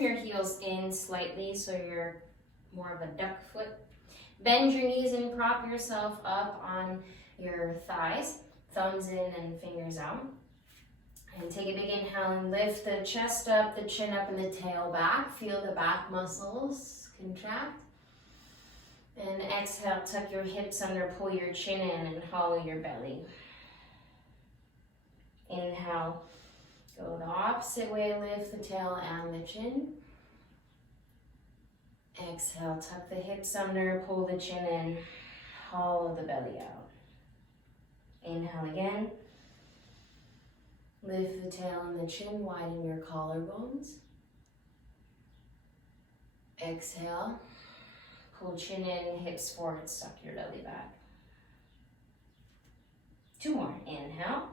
Your heels in slightly so you're more of a duck foot. Bend your knees and prop yourself up on your thighs, thumbs in and fingers out. And take a big inhale and lift the chest up, the chin up, and the tail back. Feel the back muscles contract. And exhale, tuck your hips under, pull your chin in, and hollow your belly. Inhale, go the opposite way, lift the tail and the chin. Exhale, tuck the hips under, pull the chin in, hollow the belly out. Inhale again. Lift the tail and the chin, widen your collarbones. Exhale, pull chin in, hips forward, suck your belly back. 2 more, inhale.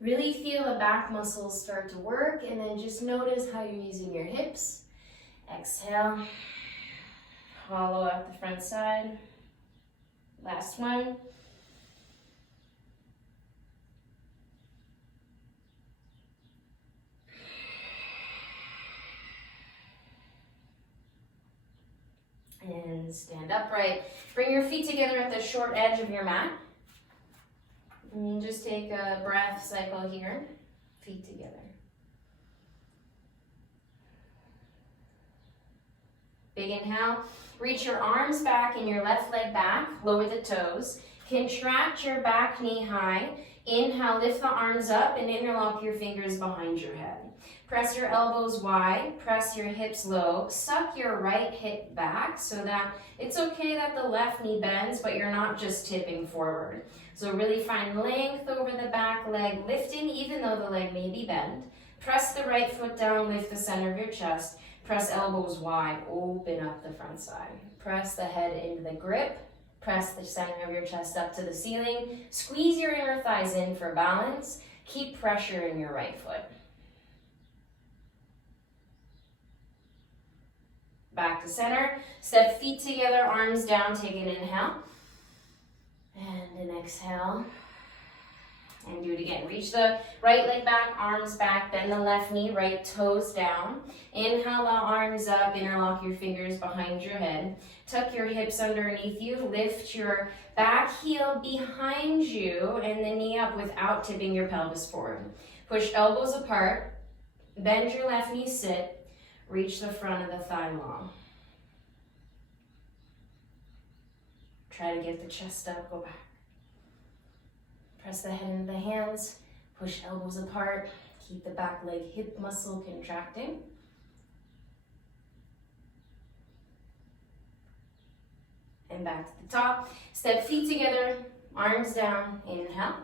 Really feel the back muscles start to work, and then just notice how you're using your hips. Exhale, hollow out the front side. Last one. And stand upright. Bring your feet together at the short edge of your mat. And just take a breath cycle here. Feet together. Big inhale. Reach your arms back and your left leg back. Lower the toes. Contract your back knee high. Inhale, lift the arms up and interlock your fingers behind your head. Press your elbows wide, press your hips low, suck your right hip back so that it's okay that the left knee bends, but you're not just tipping forward. So really find length over the back leg, lifting even though the leg may be bent. Press the right foot down, lift the center of your chest. Press elbows wide, open up the front side. Press the head into the grip. Press the center of your chest up to the ceiling. Squeeze your inner thighs in for balance. Keep pressure in your right foot. Back to center. Step feet together, arms down. Take an inhale. And an exhale. And do it again. Reach the right leg back, arms back, bend the left knee, right toes down. Inhale, arms up, interlock your fingers behind your head. Tuck your hips underneath you, lift your back heel behind you and the knee up without tipping your pelvis forward. Push elbows apart, bend your left knee, sit, reach the front of the thigh long. Try to get the chest up, go back. Press the head into the hands, push elbows apart, keep the back leg hip muscle contracting. And back to the top. Step feet together, arms down, inhale.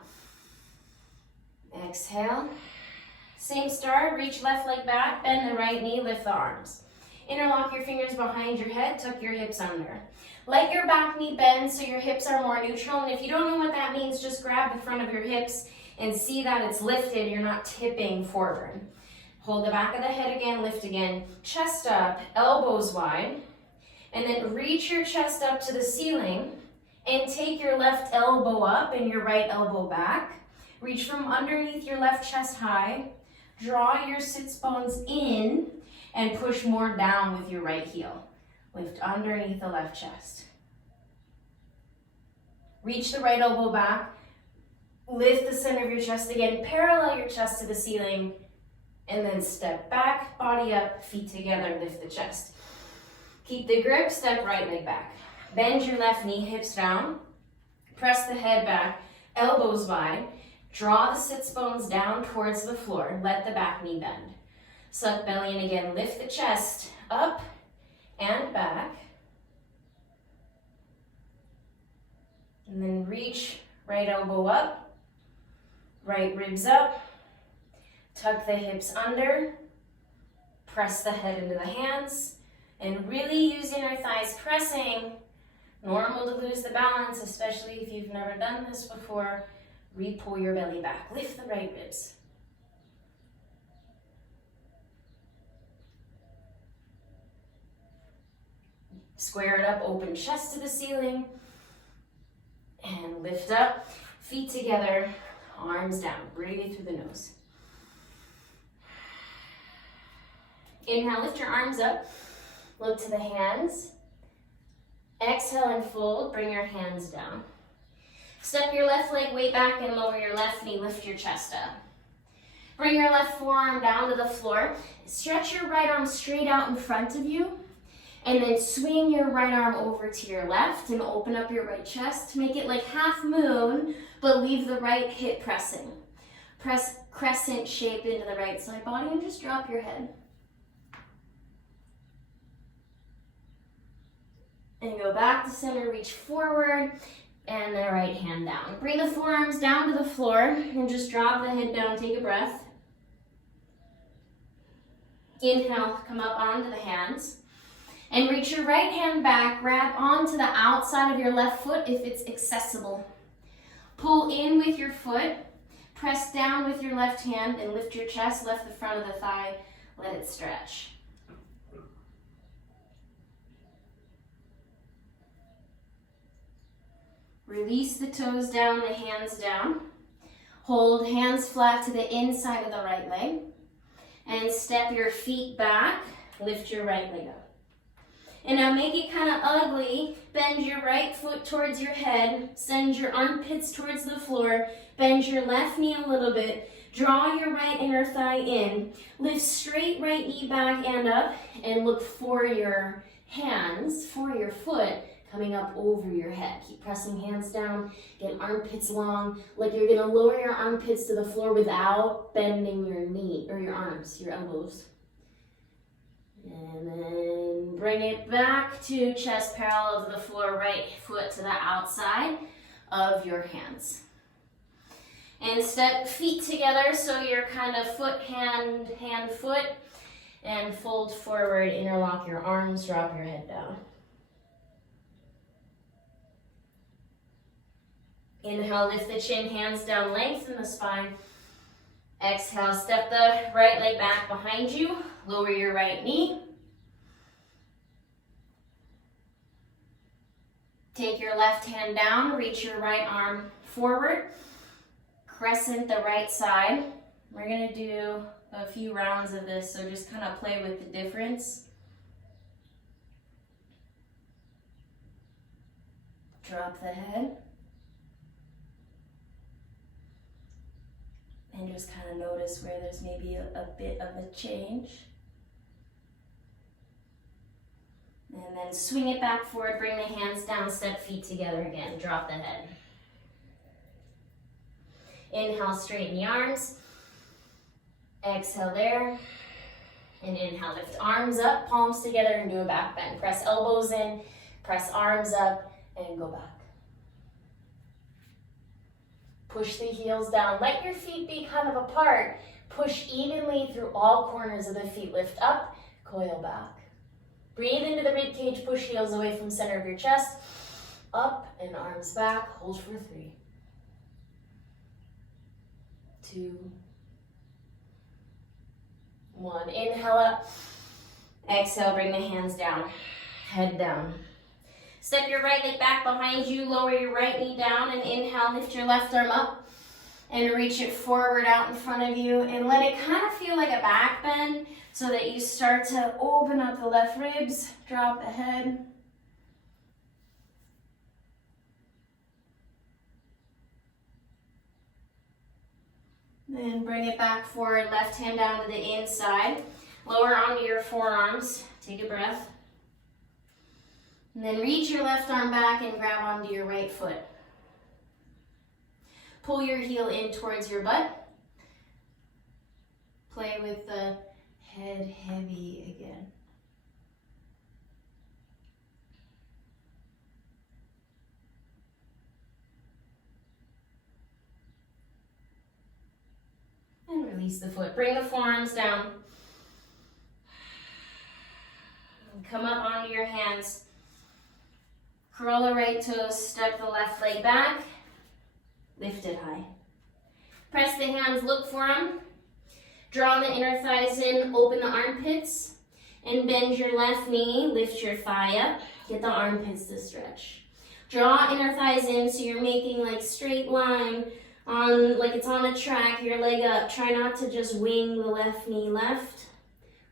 Exhale. Same start, reach left leg back, bend the right knee, lift the arms. Interlock your fingers behind your head, tuck your hips under. Let your back knee bend so your hips are more neutral, and if you don't know what that means, just grab the front of your hips and see that it's lifted, you're not tipping forward. Hold the back of the head again, lift again, chest up, elbows wide, and then reach your chest up to the ceiling and take your left elbow up and your right elbow back. Reach from underneath your left chest high, draw your sits bones in, and push more down with your right heel. Lift underneath the left chest. Reach the right elbow back. Lift the center of your chest again. Parallel your chest to the ceiling. And then step back, body up, feet together, lift the chest. Keep the grip, step right leg back. Bend your left knee, hips down. Press the head back, elbows wide. Draw the sits bones down towards the floor. Let the back knee bend. Suck belly in again. Lift the chest up and back. And then reach right elbow up, right ribs up. Tuck the hips under. Press the head into the hands. And really using our thighs pressing. Normal to lose the balance, especially if you've never done this before. Re-pull your belly back. Lift the right ribs. Square it up, open chest to the ceiling. And lift up, feet together, arms down. Breathe through the nose. Inhale, lift your arms up. Look to the hands. Exhale and fold. Bring your hands down. Step your left leg way back and lower your left knee. Lift your chest up. Bring your left forearm down to the floor. Stretch your right arm straight out in front of you. And then swing your right arm over to your left and open up your right chest. Make it like half moon, but leave the right hip pressing. Press crescent shape into the right side body and just drop your head. And go back to center, reach forward, and the right hand down. Bring the forearms down to the floor and just drop the head down, take a breath. Inhale, come up onto the hands. And reach your right hand back, grab onto the outside of your left foot if it's accessible. Pull in with your foot, press down with your left hand and lift your chest, lift the front of the thigh, let it stretch. Release the toes down, the hands down. Hold hands flat to the inside of the right leg. And step your feet back, lift your right leg up. And now make it kind of ugly. Bend your right foot towards your head. Send your armpits towards the floor. Bend your left knee a little bit. Draw your right inner thigh in. Lift straight right knee back and up. And look for your hands, for your foot, coming up over your head. Keep pressing hands down. Get armpits long. Like you're going to lower your armpits to the floor without bending your knee or your arms, your elbows. And then bring it back to chest parallel to the floor, right foot to the outside of your hands. And step feet together so you're kind of foot, hand, hand, foot. And fold forward, interlock your arms, drop your head down. Inhale, lift the chin, hands down, lengthen the spine. Exhale, step the right leg back behind you. Lower your right knee. Take your left hand down, reach your right arm forward. Crescent the right side. We're going to do a few rounds of this, so just kind of play with the difference. Drop the head. And just kind of notice where there's maybe a bit of a change. And then swing it back forward, bring the hands down, step feet together again, drop the head. Inhale, straighten the arms. Exhale there. And inhale, lift arms up, palms together, and do a back bend. Press elbows in, press arms up, and go back. Push the heels down. Let your feet be kind of apart. Push evenly through all corners of the feet. Lift up, coil back. Breathe into the rib cage, push heels away from center of your chest. Up and arms back. Hold for 3, 2, 1. Inhale up. Exhale, bring the hands down. Head down. Step your right leg back behind you, lower your right knee down, and inhale, lift your left arm up and reach it forward out in front of you and let it kind of feel like a back bend so that you start to open up the left ribs, drop the head. Then bring it back forward, left hand down to the inside, lower onto your forearms, take a breath. And then reach your left arm back and grab onto your right foot. Pull your heel in towards your butt. Play with the head heavy again. And release the foot. Bring the forearms down. And come up onto your hands. Curl the right toes, step the left leg back, lift it high. Press the hands, look for them. Draw the inner thighs in, open the armpits, and bend your left knee, lift your thigh up, get the armpits to stretch. Draw inner thighs in so you're making like straight line, on like it's on a track, your leg up. Try not to just wing the left knee left.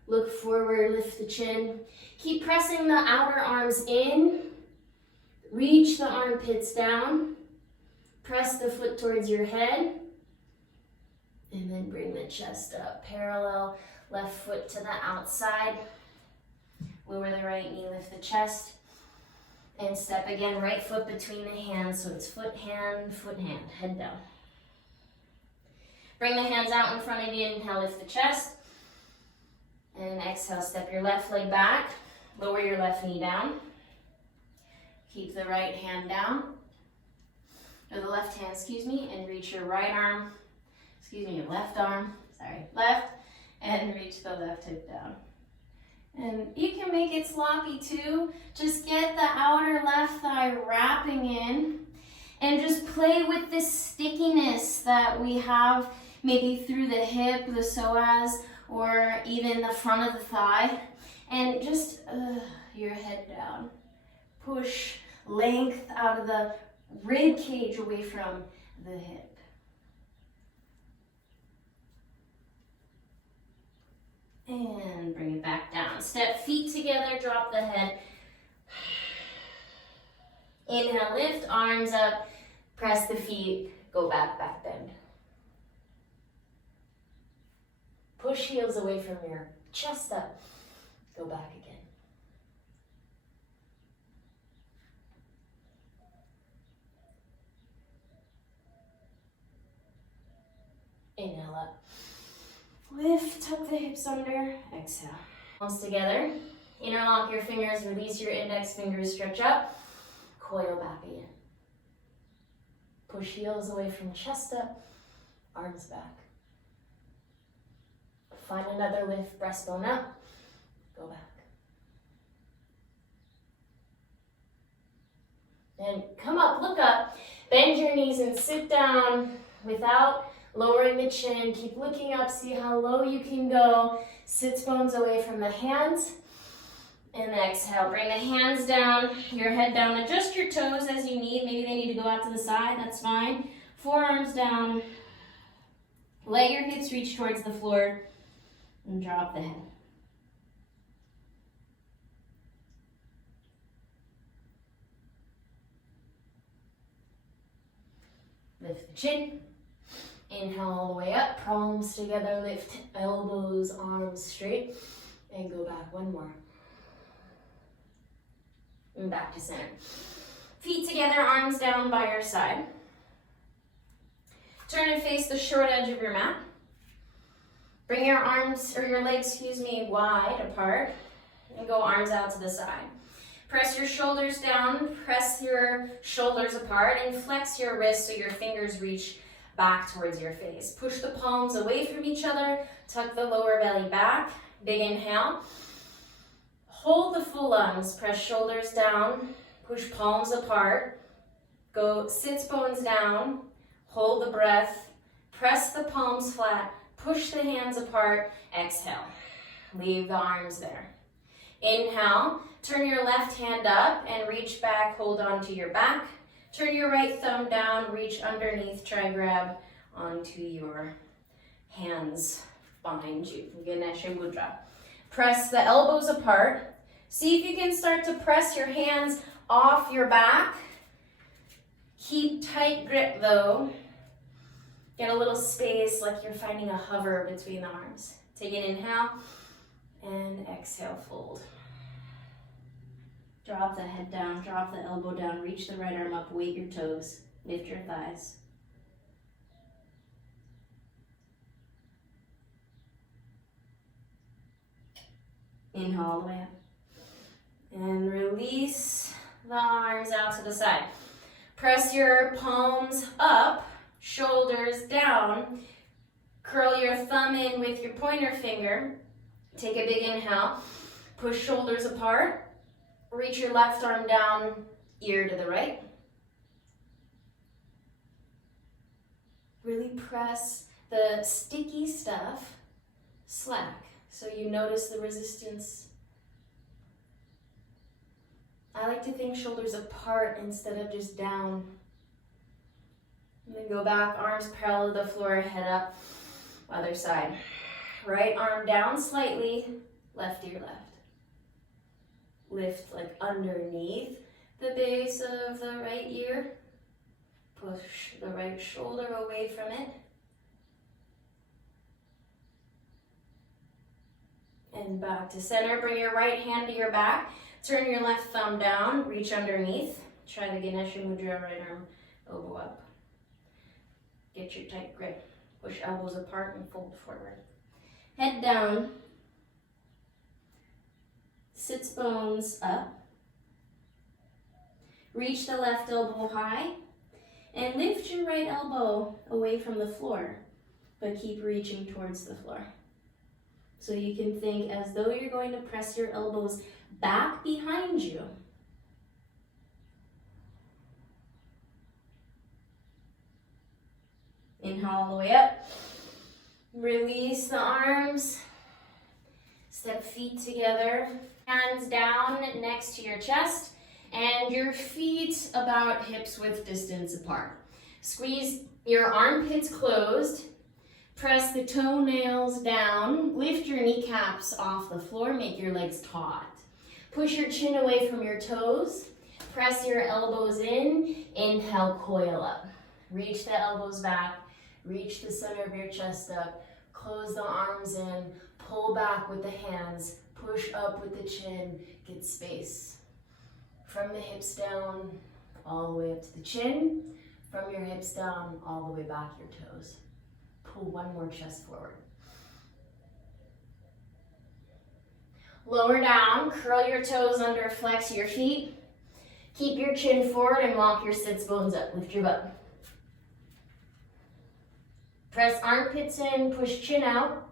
Look forward, lift the chin. Keep pressing the outer arms in. Reach the armpits down. Press the foot towards your head. And then bring the chest up. Parallel left foot to the outside. Lower the right knee, lift the chest. And step again, right foot between the hands. So it's foot, hand, head down. Bring the hands out in front of you. Inhale, lift the chest. And exhale, step your left leg back. Lower your left knee down. Keep the right hand down. Or the left hand, and reach your right arm. Your left arm. Left. And reach the left hip down. And you can make it sloppy too. Just get the outer left thigh wrapping in. And just play with this stickiness that we have maybe through the hip, the psoas, or even the front of the thigh. And just your head down. Push length out of the rib cage away from the hip. And bring it back down. Step feet together, drop the head. Inhale, lift, arms up, press the feet, go back, back bend. Push heels away from your chest up, go back again. Inhale up. Lift, tuck the hips under, exhale. Palms together, interlock your fingers, release your index fingers, stretch up, coil back again. Push heels away from chest up, arms back. Find another lift, breastbone up, go back. And come up, look up, bend your knees and sit down without lowering the chin. Keep looking up, see how low you can go. Sits bones away from the hands. And exhale, bring the hands down, your head down. Adjust your toes as you need. Maybe they need to go out to the side, that's fine. Forearms down. Let your hips reach towards the floor and drop the head. Lift the chin. Inhale all the way up, palms together, lift elbows, arms straight, and go back one more. And back to center. Feet together, arms down by your side. Turn and face the short edge of your mat. Bring your arms, or your legs, wide apart, and go arms out to the side. Press your shoulders down, press your shoulders apart, and flex your wrists so your fingers reach back towards your face. Push the palms away from each other. Tuck the lower belly back. Big inhale. Hold the full lungs. Press shoulders down. Push palms apart. Go sits bones down. Hold the breath. Press the palms flat. Push the hands apart. Exhale. Leave the arms there. Inhale. Turn your left hand up and reach back. Hold on to your back. Turn your right thumb down, reach underneath, try grab onto your hands behind you. Ganesha Mudra. Press the elbows apart. See if you can start to press your hands off your back. Keep tight grip though. Get a little space like you're finding a hover between the arms. Take an inhale and exhale, fold. Drop the head down, drop the elbow down, reach the right arm up, weight your toes, lift your thighs. Inhale all the way up. And release the arms out to the side. Press your palms up, shoulders down. Curl your thumb in with your pointer finger. Take a big inhale. Push shoulders apart. Reach your left arm down, ear to the right. Really press the sticky stuff slack so you notice the resistance. I like to think shoulders apart instead of just down. And then go back, arms parallel to the floor, head up, other side. Right arm down slightly, left ear left. Lift like underneath the base of the right ear. Push the right shoulder away from it. And back to center. Bring your right hand to your back. Turn your left thumb down. Reach underneath. Try the Ganesha Mudra, right arm, elbow up. Get your tight grip. Push elbows apart and fold forward. Head down. Sits bones up. Reach the left elbow high. And lift your right elbow away from the floor, but keep reaching towards the floor. So you can think as though you're going to press your elbows back behind you. Inhale all the way up. Release the arms. Step feet together. Hands down next to your chest. And your feet about hips width distance apart. Squeeze your armpits closed. Press the toenails down. Lift your kneecaps off the floor. Make your legs taut. Push your chin away from your toes. Press your elbows in. Inhale, coil up. Reach the elbows back. Reach the center of your chest up. Close the arms in. Pull back with the hands. Push up with the chin. Get space. From the hips down, all the way up to the chin. From your hips down, all the way back your toes. Pull one more chest forward. Lower down, curl your toes under, flex your feet. Keep your chin forward and walk your sits bones up. Lift your butt. Press armpits in, push chin out.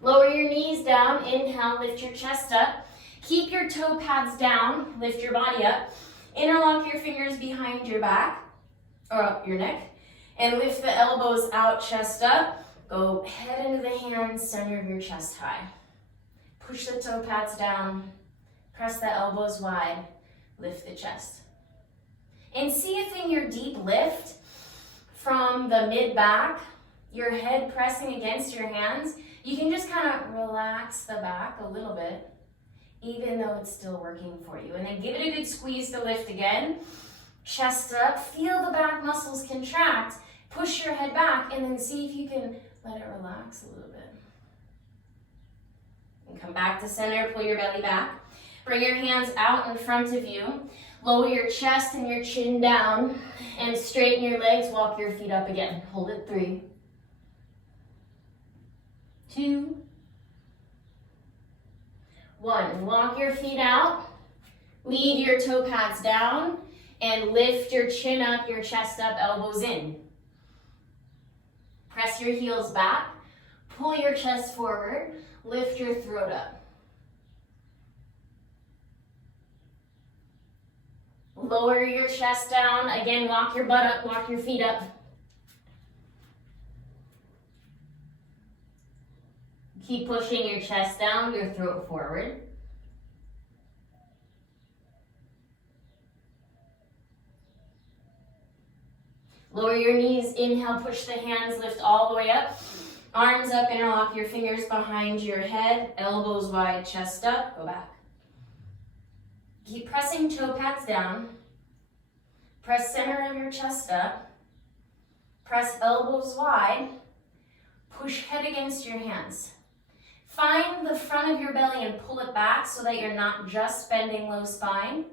Lower your knees down, inhale, lift your chest up. Keep your toe pads down, lift your body up. Interlock your fingers behind your back, or up your neck, and lift the elbows out, chest up. Go head into the hands, center of your chest high. Push the toe pads down, press the elbows wide, lift the chest. And see if in your deep lift from the mid-back, your head pressing against your hands, you can just kind of relax the back a little bit, even though it's still working for you. And then give it a good squeeze to lift again. Chest up, feel the back muscles contract, push your head back, and then see if you can let it relax a little bit. And come back to center, pull your belly back. Bring your hands out in front of you. Lower your chest and your chin down, and straighten your legs, walk your feet up again. Hold it 3, 2, 1. Walk your feet out, lead your toe pads down, and lift your chin up, your chest up, elbows in. Press your heels back, pull your chest forward, lift your throat up. Lower your chest down, again walk your butt up, walk your feet up. Keep pushing your chest down, your throat forward. Lower your knees, inhale, push the hands, lift all the way up. Arms up, interlock your fingers behind your head, elbows wide, chest up, go back. Keep pressing toe pads down. Press center of your chest up. Press elbows wide. Push head against your hands. Find the front of your belly and pull it back so that you're not just bending low spine.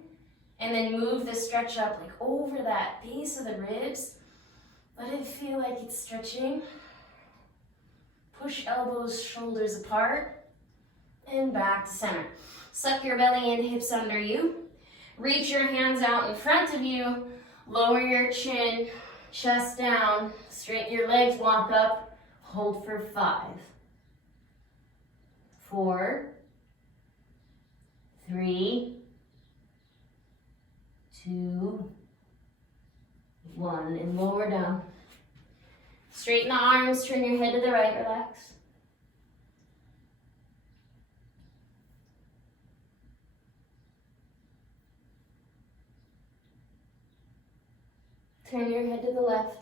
And then move the stretch up like over that base of the ribs. Let it feel like it's stretching. Push elbows, shoulders apart. And back to center. Suck your belly in, hips under you. Reach your hands out in front of you. Lower your chin, chest down. Straighten your legs, walk up. Hold for 5, 4, 3, 2, 1, and lower down. Straighten the arms, turn your head to the right, relax. Turn your head to the left.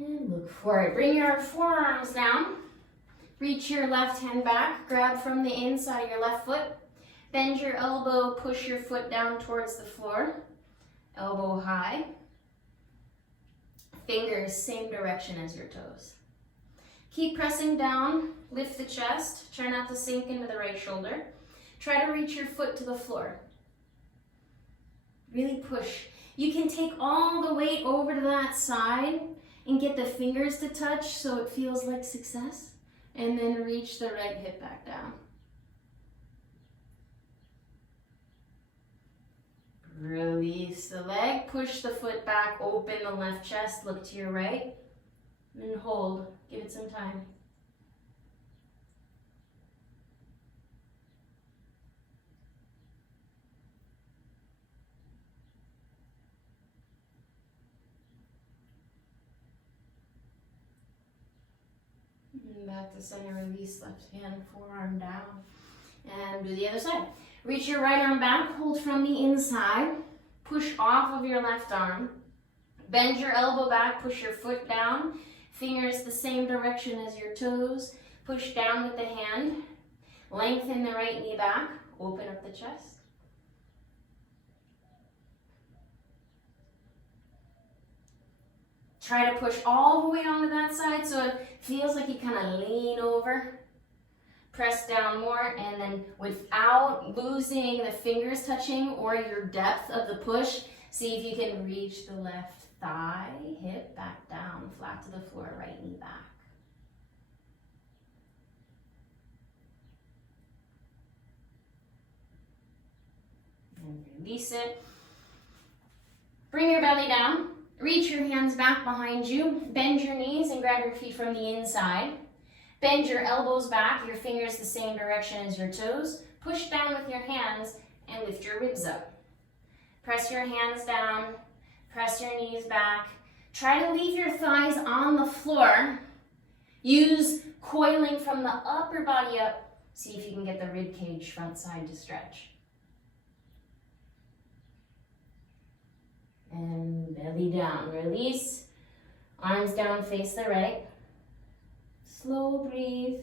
And look forward. Bring your forearms down. Reach your left hand back. Grab from the inside of your left foot. Bend your elbow. Push your foot down towards the floor. Elbow high. Fingers same direction as your toes. Keep pressing down. Lift the chest. Try not to sink into the right shoulder. Try to reach your foot to the floor. Really push. You can take all the weight over to that side and get the fingers to touch so it feels like success. And then reach the right hip back down. Release the leg. Push the foot back. Open the left chest. Look to your right. And hold. Give it some time. Back to center, release, left hand, forearm down. And do the other side. Reach your right arm back, hold from the inside. Push off of your left arm. Bend your elbow back, push your foot down. Fingers the same direction as your toes. Push down with the hand. Lengthen the right knee back. Open up the chest. Try to push all the way onto that side so it feels like you kind of lean over. Press down more, and then without losing the fingers touching or your depth of the push, see if you can reach the left thigh, hip back down, flat to the floor, right knee back. And release it. Bring your belly down. Reach your hands back behind you. Bend your knees and grab your feet from the inside. Bend your elbows back, your fingers the same direction as your toes. Push down with your hands and lift your ribs up. Press your hands down. Press your knees back. Try to leave your thighs on the floor. Use coiling from the upper body up. See if you can get the rib cage front side to stretch. And belly down, release. Arms down, face the right. Slow breathe.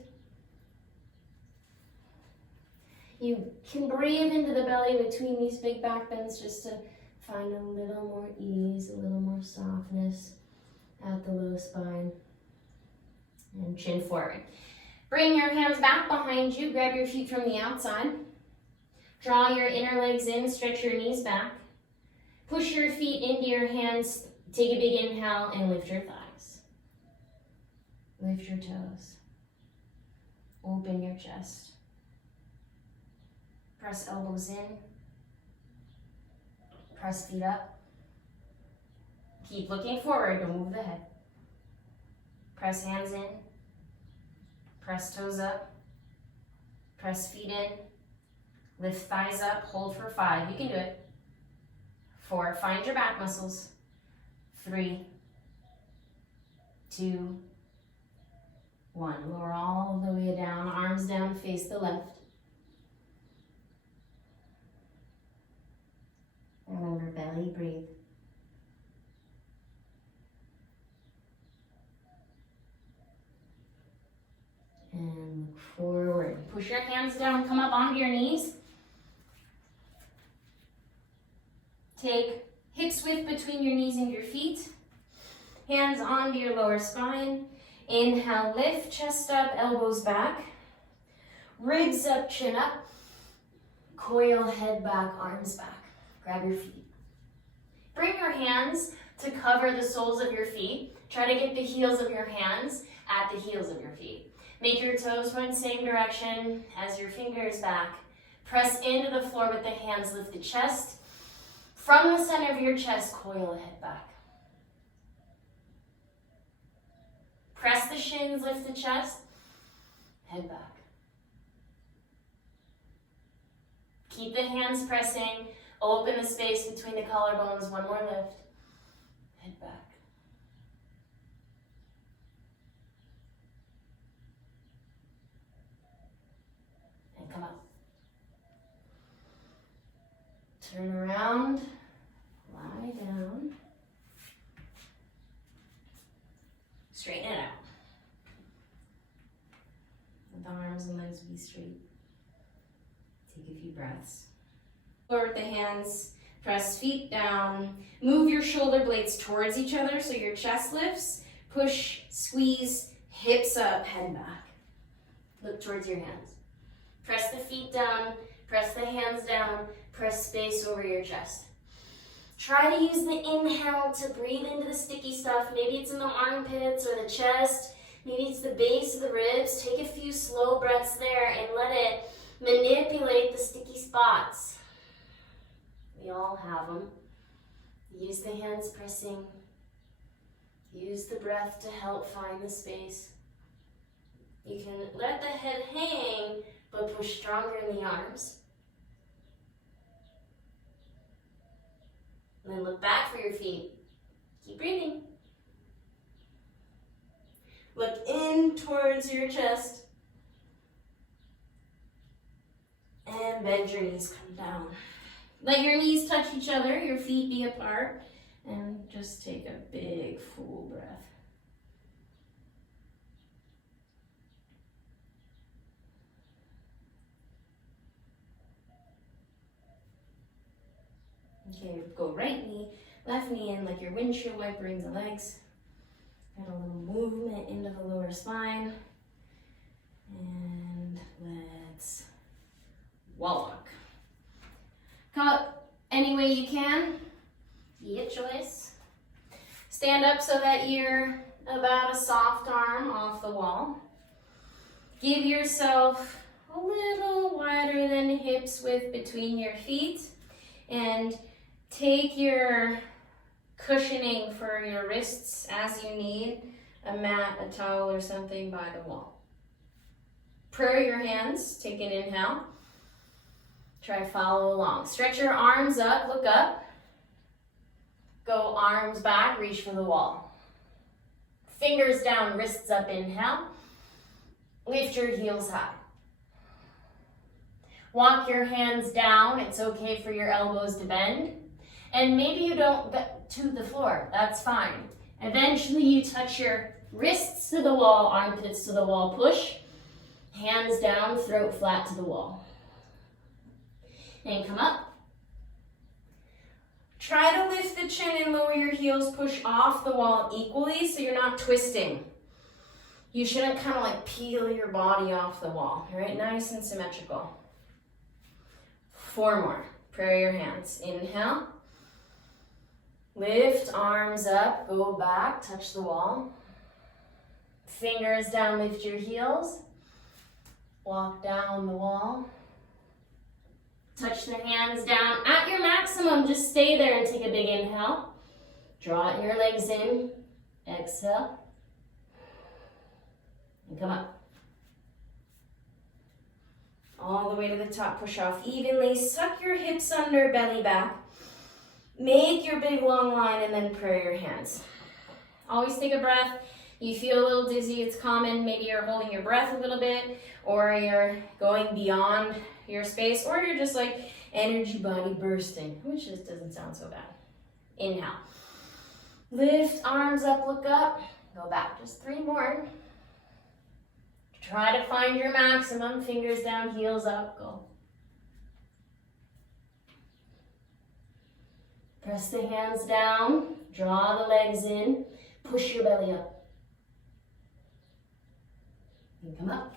You can breathe into the belly between these big back bends just to find a little more ease, a little more softness at the low spine. And chin forward. Bring your hands back behind you. Grab your feet from the outside. Draw your inner legs in, stretch your knees back. Push your feet into your hands. Take a big inhale and lift your thighs. Lift your toes. Open your chest. Press elbows in. Press feet up. Keep looking forward. Don't move the head. Press hands in. Press toes up. Press feet in. Lift thighs up. Hold for 5. You can do it. 4. Find your back muscles. 3, 2, 1. Lower all the way down. Arms down. Face the left. Remember, belly, breathe. And look forward. Push your hands down, come up onto your knees. Take hips width between your knees and your feet. Hands onto your lower spine. Inhale, lift, chest up, elbows back. Ribs up, chin up. Coil, head back, arms back. Grab your feet. Bring your hands to cover the soles of your feet. Try to get the heels of your hands at the heels of your feet. Make your toes point same direction as your fingers back. Press into the floor with the hands, lift the chest. From the center of your chest, coil the head back. Press the shins, lift the chest, head back. Keep the hands pressing, open the space between the collarbones, one more lift, head back. And come up. Turn around, lie down. Straighten it out. Let the arms and legs be straight. Take a few breaths. Lower the hands, press feet down. Move your shoulder blades towards each other so your chest lifts. Push, squeeze, hips up, head back. Look towards your hands. Press the feet down, press the hands down, press space over your chest. Try to use the inhale to breathe into the sticky stuff. Maybe it's in the armpits or the chest. Maybe it's the base of the ribs. Take a few slow breaths there and let it manipulate the sticky spots. We all have them. Use the hands pressing. Use the breath to help find the space. You can let the head hang, but push stronger in the arms. And then look back for your feet. Keep breathing. Look in towards your chest. And bend your knees, come down. Let your knees touch each other, your feet be apart, and just take a big full breath. Okay, go right knee, left knee in like your windshield wiper into the legs. Got a little movement into the lower spine. And let's wall walk. Come up any way you can. Be a choice. Stand up so that you're about a soft arm off the wall. Give yourself a little wider than hips width between your feet. And take your cushioning for your wrists as you need, a mat, a towel, or something by the wall. Prayer your hands, take an inhale. Try to follow along. Stretch your arms up, look up. Go arms back, reach for the wall. Fingers down, wrists up, inhale. Lift your heels high. Walk your hands down. It's okay for your elbows to bend. And maybe you don't get to the floor. That's fine. Eventually you touch your wrists to the wall, armpits to the wall. Push. Hands down, throat flat to the wall. And come up. Try to lift the chin and lower your heels. Push off the wall equally so you're not twisting. You shouldn't kind of like peel your body off the wall. All right, nice and symmetrical. 4 more. Prayer your hands. Inhale. Lift arms up, go back, touch the wall. Fingers down, lift your heels. Walk down the wall. Touch the hands down at your maximum. Just stay there and take a big inhale. Draw your legs in. Exhale. And come up. All the way to the top, push off evenly. Suck your hips under, belly back. Make your big long line and then prayer your hands. Always take a breath. You feel a little dizzy, it's common. Maybe you're holding your breath a little bit, or you're going beyond your space, or you're just like energy body bursting, which just doesn't sound so bad. Inhale. Lift arms up, look up, go back. Just 3 more. Try to find your maximum. Fingers down, heels up, go. Press the hands down, draw the legs in, push your belly up. And come up.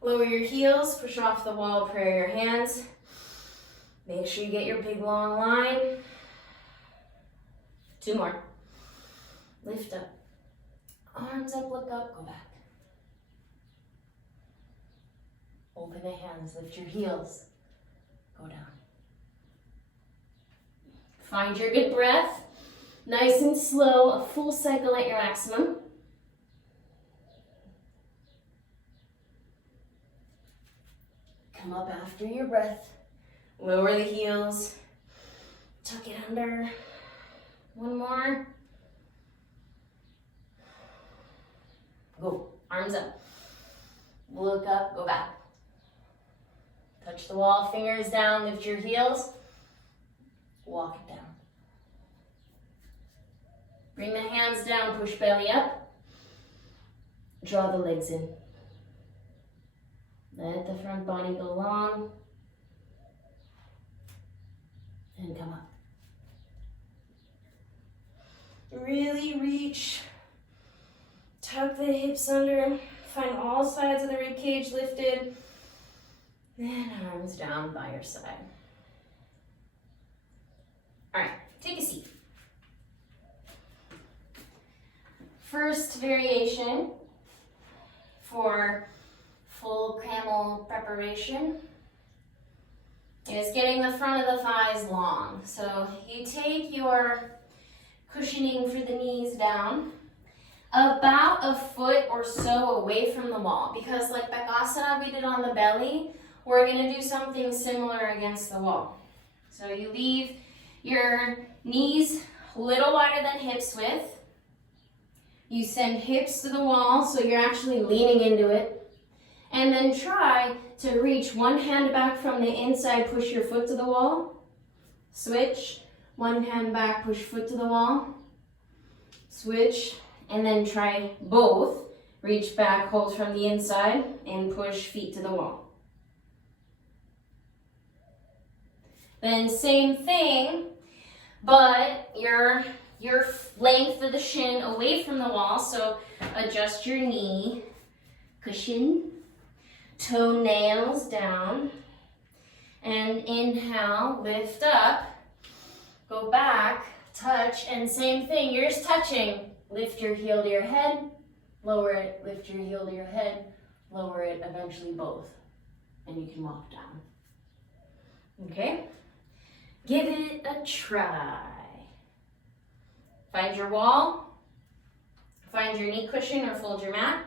Lower your heels, push off the wall, prayer your hands. Make sure you get your big long line. 2 more. Lift up. Arms up, look up, go back. Open the hands, lift your heels, go down. Find your good breath, nice and slow, a full cycle at your maximum. Come up after your breath, lower the heels, tuck it under. 1 more. Go, arms up. Look up, go back. Touch the wall, fingers down, lift your heels. Walk it down. Bring the hands down, push belly up. Draw the legs in. Let the front body go long. And come up. Really reach. Tuck the hips under. Find all sides of the rib cage lifted. And arms down by your side. All right, take a seat. First variation for full camel preparation is getting the front of the thighs long. So you take your cushioning for the knees down about a foot or so away from the wall, because like Bakasana we did on the belly, we're going to do something similar against the wall. So you leave your knees a little wider than hips width. You send hips to the wall so you're actually leaning into it. And then try to reach one hand back from the inside, push your foot to the wall. Switch, one hand back, push foot to the wall. Switch, and then try both. Reach back, hold from the inside, and push feet to the wall. Then same thing, but your length of the shin away from the wall, so adjust your knee, cushion, toenails down, and inhale, lift up, go back, touch, and same thing, you're just touching. Lift your heel to your head, lower it, lift your heel to your head, lower it, eventually both, and you can walk down. Okay? Give it a try. Find your wall, find your knee cushion or fold your mat,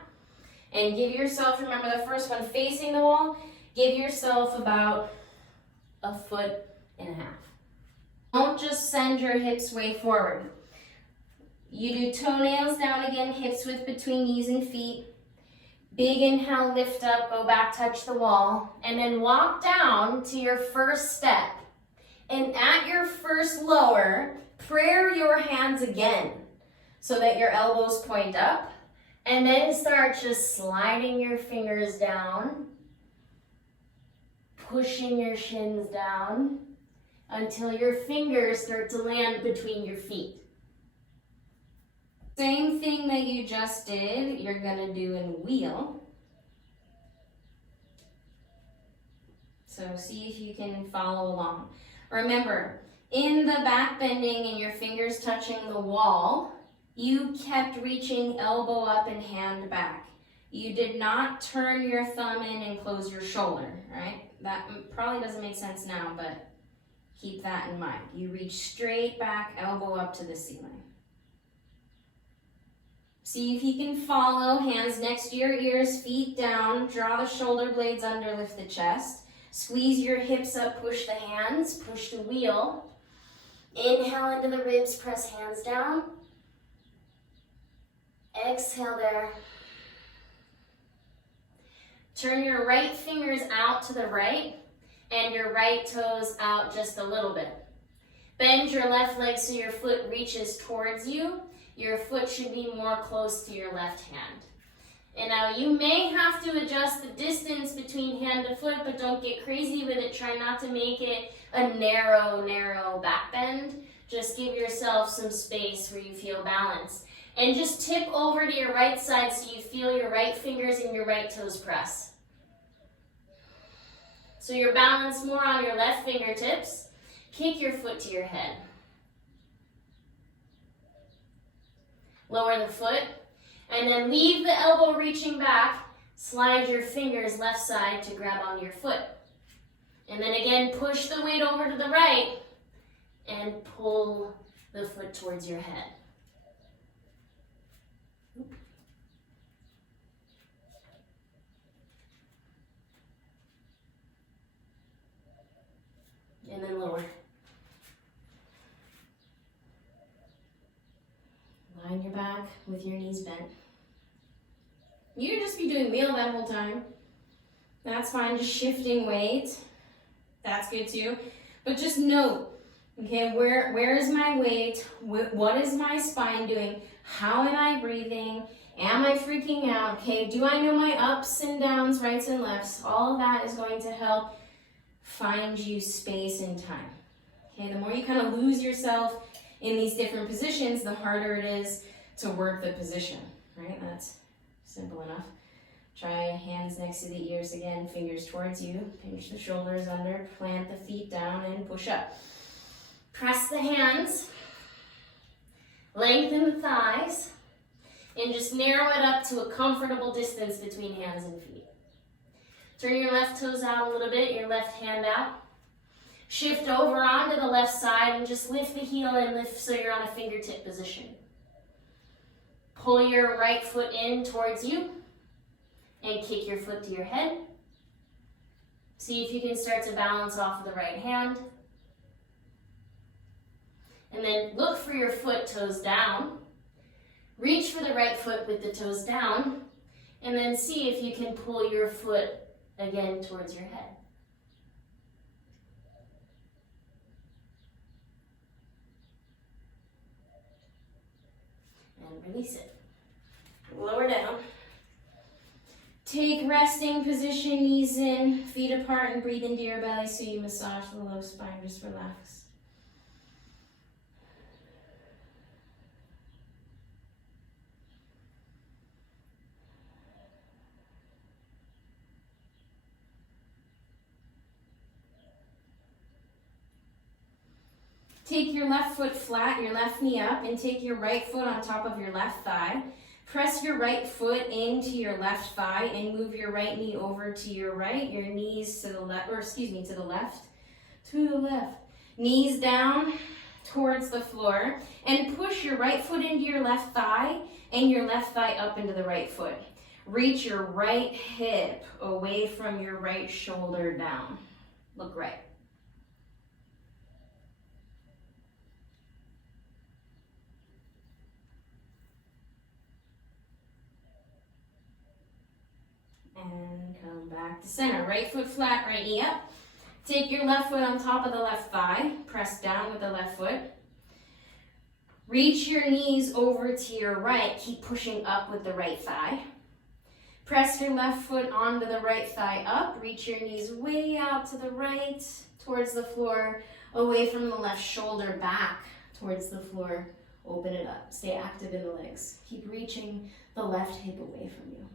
and give yourself, remember the first one facing the wall, give yourself about a foot and a half. Don't just send your hips way forward. You do toenails down again, hips width between knees and feet. Big inhale, lift up, go back, touch the wall, and then walk down to your first step. And at your first lower, prayer your hands again so that your elbows point up, and then start just sliding your fingers down, pushing your shins down until your fingers start to land between your feet. Same thing that you just did, you're gonna do in wheel. So see if you can follow along. Remember, in the back bending and your fingers touching the wall, you kept reaching elbow up and hand back. You did not turn your thumb in and close your shoulder, right? That probably doesn't make sense now, but keep that in mind. You reach straight back, elbow up to the ceiling. See if you can follow, hands next to your ears, feet down, draw the shoulder blades under, lift the chest. Squeeze your hips up, push the hands, push the wheel. Inhale into the ribs, press hands down. Exhale there. Turn your right fingers out to the right and your right toes out just a little bit. Bend your left leg so your foot reaches towards you. Your foot should be more close to your left hand. And now you may have to adjust the distance between hand to foot, but don't get crazy with it. Try not to make it a narrow back bend. Just give yourself some space where you feel balance. And just tip over to your right side so you feel your right fingers and your right toes press. So you're balanced more on your left fingertips. Kick your foot to your head. Lower the foot, and then leave the elbow reaching back. Slide your fingers left side to grab onto your foot. And then again, push the weight over to the right and pull the foot towards your head. And then lower. Line your back with your knees bent. You could just be doing wheel that whole time. That's fine, just shifting weight. That's good too. But just note, Okay, where is my weight? What is my spine doing? How am I breathing? Am I freaking out? Okay, do I know my ups and downs, rights and lefts? All of that is going to help find you space and time. Okay, the more you kind of lose yourself in these different positions, the harder it is to work the position, right? That's simple enough. Try hands next to the ears again, fingers towards you. Pinch the shoulders under, plant the feet down, and push up. Press the hands, lengthen the thighs, and just narrow it up to a comfortable distance between hands and feet. Turn your left toes out a little bit, your left hand out. Shift over onto the left side and just lift the heel and lift so you're on a fingertip position. Pull your right foot in towards you and kick your foot to your head. See if you can start to balance off of the right hand. And then look for your foot toes down. Reach for the right foot with the toes down. And then see if you can pull your foot again towards your head. And release it. Lower down. Take resting position, knees in, feet apart, and breathe into your belly so you massage the low spine. Just relax. Take your left foot flat, your left knee up, and take your right foot on top of your left thigh. Press your right foot into your left thigh and move your right knee over to your right, your knees to the left, to the left. To the left. Knees down towards the floor, and push your right foot into your left thigh and your left thigh up into the right foot. Reach your right hip away from your right shoulder down. Look right. And come back to center. Right foot flat, right knee up. Take your left foot on top of the left thigh. Press down with the left foot. Reach your knees over to your right. Keep pushing up with the right thigh. Press your left foot onto the right thigh up. Reach your knees way out to the right, towards the floor, away from the left shoulder, back towards the floor. Open it up. Stay active in the legs. Keep reaching the left hip away from you.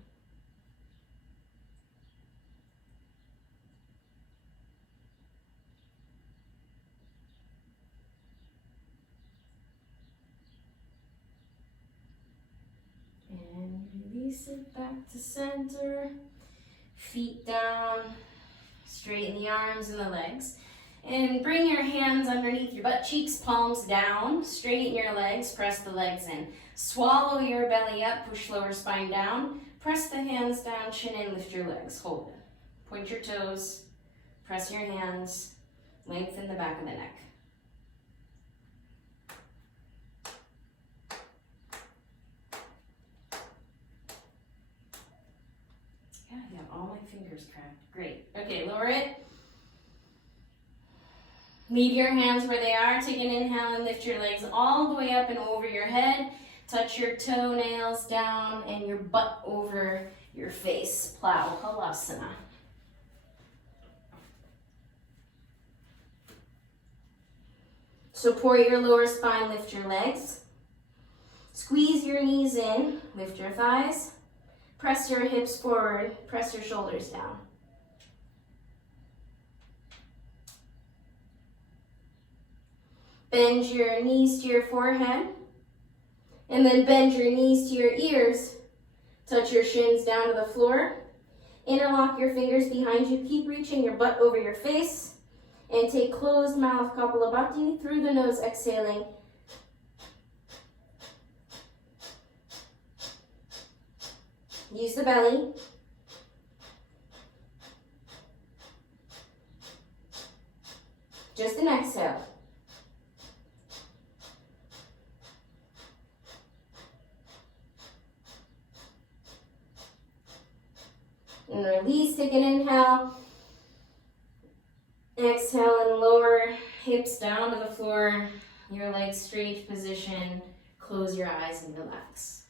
And release it back to center. Feet down. Straighten the arms and the legs. And bring your hands underneath your butt cheeks, palms down. Straighten your legs, press the legs in. Swallow your belly up, push lower spine down. Press the hands down, chin in, lift your legs. Hold it. Point your toes, press your hands, lengthen the back of the neck. Yeah, I got all my fingers cracked. Great. Okay, lower it. Leave your hands where they are. Take an inhale and lift your legs all the way up and over your head. Touch your toenails down and your butt over your face. Plow Halasana. Support your lower spine, lift your legs. Squeeze your knees in, lift your thighs. Press your hips forward, press your shoulders down. Bend your knees to your forehead, and then bend your knees to your ears. Touch your shins down to the floor. Interlock your fingers behind you. Keep reaching your butt over your face, and take closed mouth Kapalabhati through the nose, exhaling. Use the belly. Just an exhale. And release, take an inhale. Exhale and lower hips down to the floor, your legs straight position, close your eyes and relax.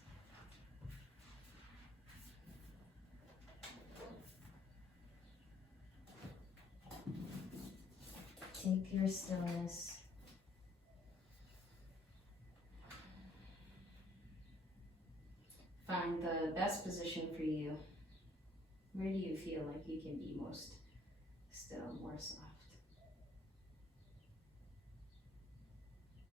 Take your stillness. Find the best position for you. Where do you feel like you can be most still, more soft?